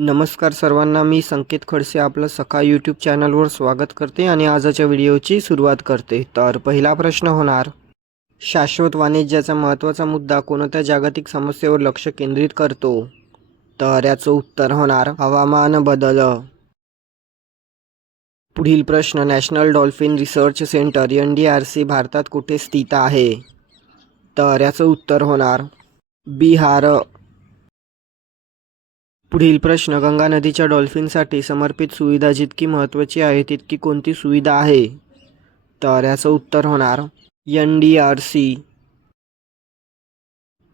नमस्कार सर्वांना मी संकेत खडसे आपलं सखा यूट्यूब चॅनलवर स्वागत करते आणि आजच्या व्हिडिओची सुरुवात करते. तर पहिला प्रश्न होणार शाश्वत वाणिज्याचा महत्त्वाचा मुद्दा कोणत्या जागतिक समस्येवर लक्ष केंद्रित करतो? तर याचं उत्तर होणार हवामान बदल. पुढील प्रश्न national dolphin research centre N D R C भारतात कुठे स्थित आहे? तर याचं उत्तर होणार बिहार. पुढील प्रश्न गंगा नदीच्या डॉल्फिनसाठी समर्पित सुविधा जितकी महत्त्वाची आहे तितकी कोणती सुविधा आहे? तर याचं उत्तर होणार एन डी आर सी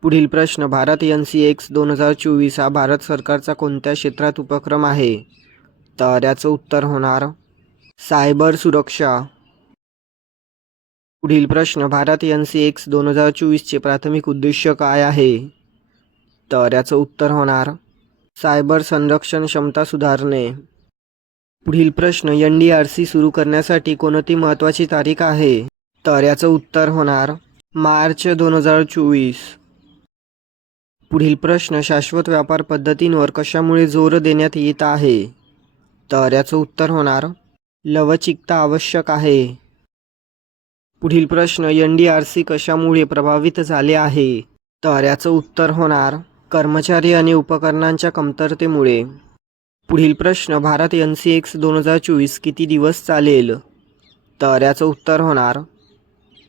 पुढील प्रश्न भारत एन सी एक्स दोन हजार चोवीस हा भारत सरकारचा कोणत्या क्षेत्रात उपक्रम आहे? तर याचं उत्तर होणार सायबर सुरक्षा. पुढील प्रश्न भारत एन सी एक्स दोन हजार चोवीसचे प्राथमिक उद्दिष्ट काय आहे? तर याचं उत्तर होणार सायबर संरक्षण क्षमता सुधारणे. पुढील प्रश्न एन डी आर सी सुरू करण्यासाठी कोणती महत्त्वाची तारीख आहे? तर याचं उत्तर होणार मार्च दोन हजार चोवीस. पुढील प्रश्न शाश्वत व्यापार पद्धतींवर कशामुळे जोर देण्यात येत आहे? तर याचं उत्तर होणार लवचिकता आवश्यक आहे. पुढील प्रश्न एन डी आर सी कशामुळे प्रभावित झाले आहे? तर याचं उत्तर होणार कर्मचारी आणि उपकरणांच्या कमतरतेमुळे. पुढील प्रश्न भारत एन सी एक्स दोन हजार चोवीस किती दिवस चालेल? तर याचं उत्तर होणार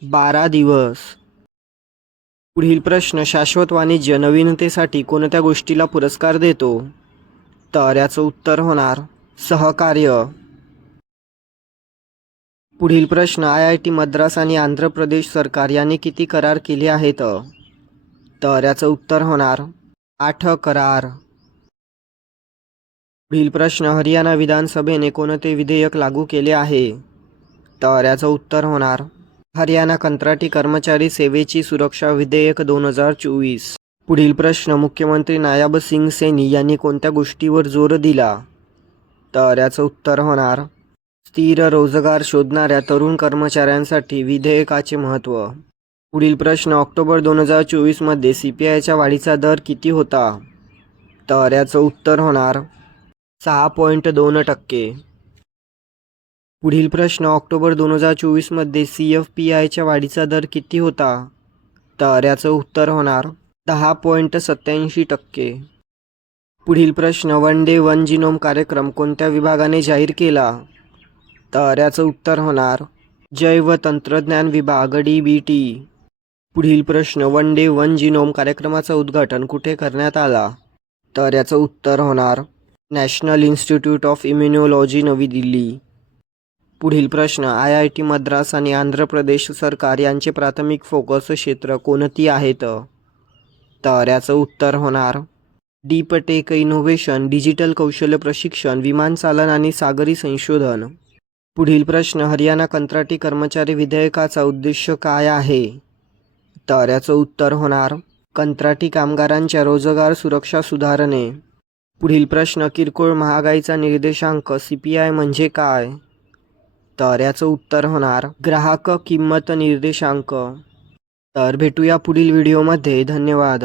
बारा दिवस. पुढील प्रश्न शाश्वत वाणिज्य नवीनतेसाठी कोणत्या गोष्टीला पुरस्कार देतो? तर याचं उत्तर होणार सहकार्य. पुढील प्रश्न आय आय टी मद्रास आणि आंध्र प्रदेश सरकार यांनी किती करार केले आहेत? तर याचं उत्तर होणार आठ करार पुढील प्रश्न हरियाणा विधानसभेने कोणते विधेयक लागू केले आहे? तर याचं उत्तर होणार. हरियाणा कंत्राटी कर्मचारी सेवेची सुरक्षा विधेयक दोन हजार चोवीस. पुढील प्रश्न मुख्यमंत्री नायाब सिंग सैनी यांनी कोणत्या गोष्टीवर जोर दिला? तर याचं उत्तर होणार. स्थिर रोजगार शोधणाऱ्या तरुण कर्मचाऱ्यांसाठी विधेयकाचे महत्त्व. पुढील प्रश्न ऑक्टोबर दोन हजार चोवीसमध्ये सी पी आयच्या वाढीचा दर किती होता? तर याचं उत्तर होणार सहा पॉईंट दोन टक्के. पुढील प्रश्न ऑक्टोबर दोन हजार चोवीसमध्ये सी एफ पी आयच्या वाढीचा दर किती होता? तर याचं उत्तर होणार दहा पॉईंट सत्याऐंशी टक्के. पुढील प्रश्न वन डे वन जिनोम कार्यक्रम कोणत्या विभागाने जाहीर केला? तर याचं उत्तर होणार जैव तंत्रज्ञान विभाग डी बी टी. पुढील प्रश्न वन डे वन जिनोम कार्यक्रमाचं उद्घाटन कुठे करण्यात आला? तर याचं उत्तर होणार नॅशनल इन्स्टिट्यूट ऑफ इम्युनॉलॉजी नवी दिल्ली. पुढील प्रश्न आय आय टी मद्रास आणि आंध्र प्रदेश सरकार यांचे प्राथमिक फोकस क्षेत्र कोणती आहेत? तर याचं उत्तर होणार डीप टेक इनोव्हेशन डिजिटल कौशल्य प्रशिक्षण विमानचालन आणि सागरी संशोधन. पुढील प्रश्न हरियाणा कंत्राटी कर्मचारी विधेयकाचा उद्देश काय आहे? तर याचं उत्तर होणार. कंत्राटी कामगारांच्या रोजगार सुरक्षा सुधारणे. पुढील प्रश्न किरकोळ महागाईचा निर्देशांक सी पी आय म्हणजे काय? तर याचं उत्तर होणार. ग्राहक किंमत निर्देशांक. तर भेटूया पुढील व्हिडिओमध्ये. धन्यवाद.